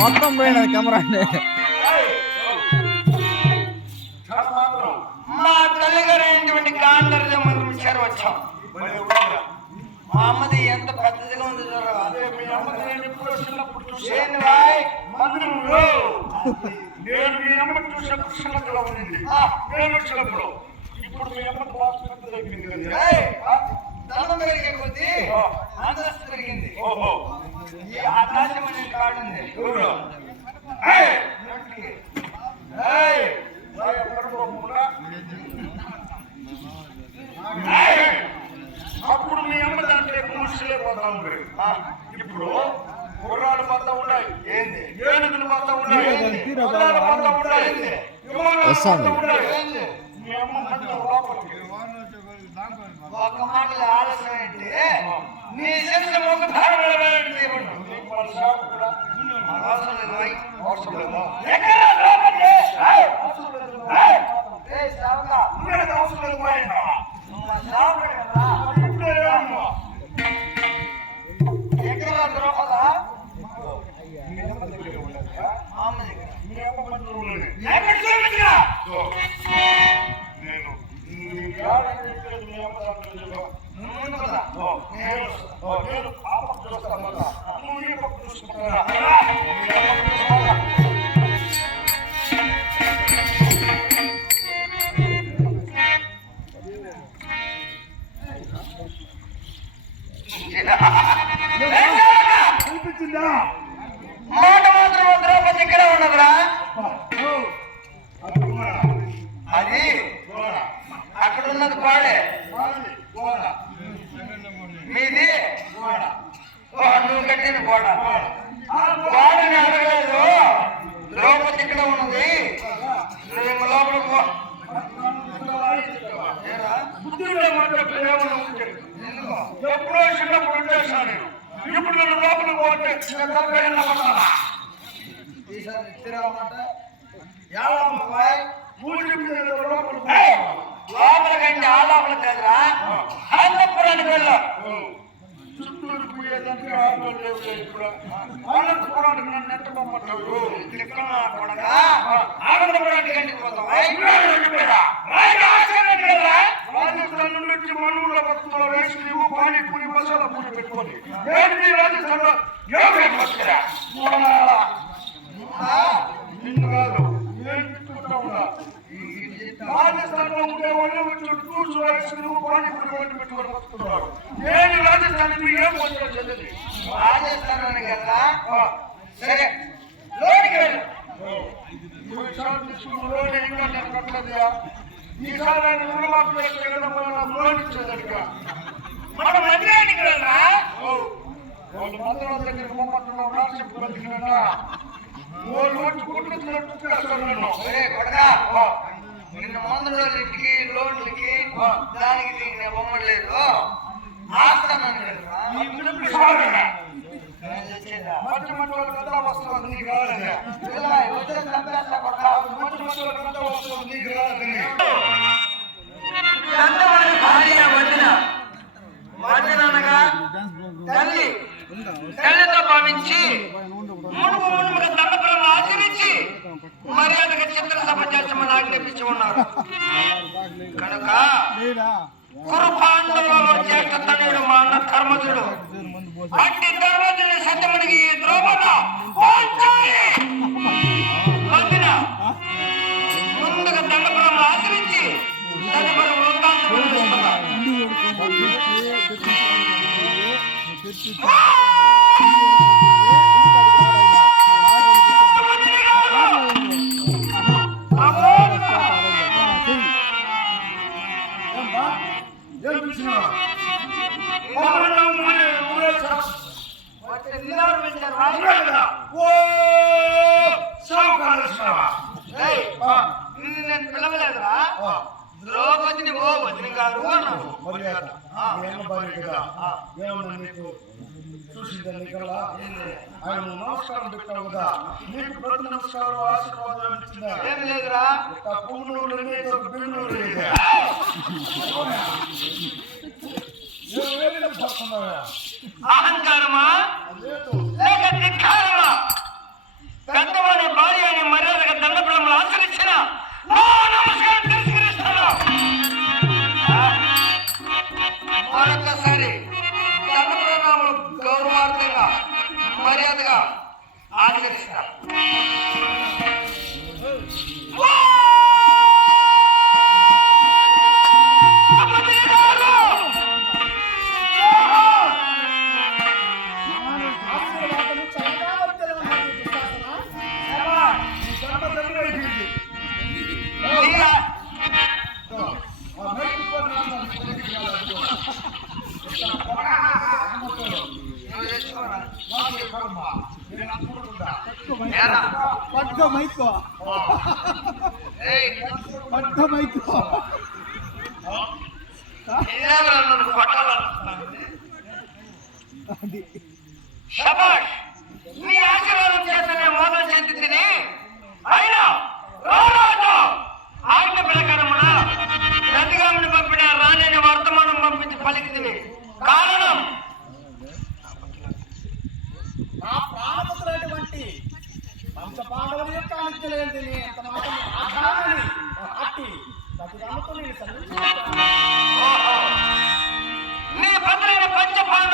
మొత్తం పోయినది కెమెరా అండి మా తల్లిగారు అయినటువంటి గాంధర్య మనం ఇచ్చారు వచ్చాం. మా అమ్మది ఎంత పెద్దదిగా ఉంది నేను మీ అమ్మకి చూసినప్పుడు చిన్నగా ఉండింది. నేను వచ్చినప్పుడు ఇప్పుడు మీ అమ్మకి బాగా పెద్దది అయిపోయింది కదా ఏయ్, ధనం పెరిగే కొద్దీ అంతస్తు పెరిగింది ఓహో! ఈ ఆకాశం అనే! అప్పుడు మీ అమ్మ దాంట్లో మూసిలే పోతా ఉంది. ఇప్పుడు గుర్రాలు పోతా ఉన్నాయి. ఏంది? ఏనుగులు పోతా ఉన్నాయి. పోతా ఉన్నాయి. మీ అమ్మ మంచం లోపలికి ఒక మాటలు ఆలస్యం ఏంటి నీ శరీరం ఒక నేను నీ గాడిని చెప్పేది మీ అమ్మ దాంట్లో చెప్పు. నువ్వు ముందు పద. ఓ, నేను ఓ, నేను ఆ పక్క చూస్తాను కదా. నువ్వు ఈ పక్క చూసుకుంటారా? మీ అమ్మ చూసుకోవాలా? అనిపించిందా మాట మాత్రం ద్రౌపది ఇక్కడ ఉన్నదిరా ఓ, అది గోడ. ఉన్నది పాడే మాది గోడ. మీది గోడ. నువ్వు కట్టిన గోడ. గోడని అడగలేదు ద్రౌపది ఇక్కడ ఉన్నది నువ్వు. ఎందుకు? ఎప్పుడో చిన్నప్పుడు ఉండేసాను నేను. ఇప్పుడు నేను లోపలికి పోతే? ఈసారి తిరగమాట యావమ్మ బాయ్ పూజ పో. లోపలికంటే ఆ లోపల కాదురా అంతఃపురానికి వెళ్ళు చుట్టూరు పోయేదంటే ఆటోలు లేవులే ఇప్పుడు. అనంతపురానికి నన్ను ఎంత పంపమంటావు? తిక్కన కొడక ఆనందపురానికి గంటికి పోతావా రాజస్థాన్ నుంచి మనువుల భక్తుల వేసి పానీపూరి మసాలా పూరి పెట్టుకొని ఏంటి రాజస్థాన్ యోగం రాజస్థానానికి కదా? సరే. లోనికి వెళ్ళు. లోన్ ఇంకా నేను కట్టలేదుయా ఈసారి నేను రుణమాఫీ మనం నాకు లోన్ ఇచ్చేదనిక మన మందిరానికి వెళ్ళరా వాళ్ళు మందిరం దగ్గరికి పొమ్మంటున్నావు బతికినా వాళ్ళు వచ్చి నిన్న లోన్లకి దానికి దీనికి బొమ్మలేదు ఆస్తానానికి వెళ్ళరా వాళ్ళకి ఎంత వస్తుంది నీకు వస్తుంది భార్య వదిన. వదిన అనగా తల్లి. తల్లితో భావించి దండపురం ఆచరించి మర్యాదగా చిత్ర సభ చేస్తామని ఆజ్ఞాపించి ఉన్నారు. కనుక కురు నేను పిలవలేదురా ద్రౌపదిని ఓ వదిన గారు అన్నావు మర్యాద కదా నీకు ఆయన నమస్కారం పెట్టావు కదా నీకు ప్రతి నమస్కారం ఆశీర్వాదం ఏం లేదురా ఒక పువ్వునూరు లేదు లేదు அகங்காரமா? காரணமா. கந்தவாணி பாரியாணி மரியாதை தண்டப்பட నేను అనుకుంటున్నా పట్టుకో మైకో అది. షబాష్ పంచపాండవుల యొక్క అనిత్యలేంటిని అంత మాత్రం ఆధారని అట్టి. సతిరామతో నేను నీ భద్రైన పంచపాండ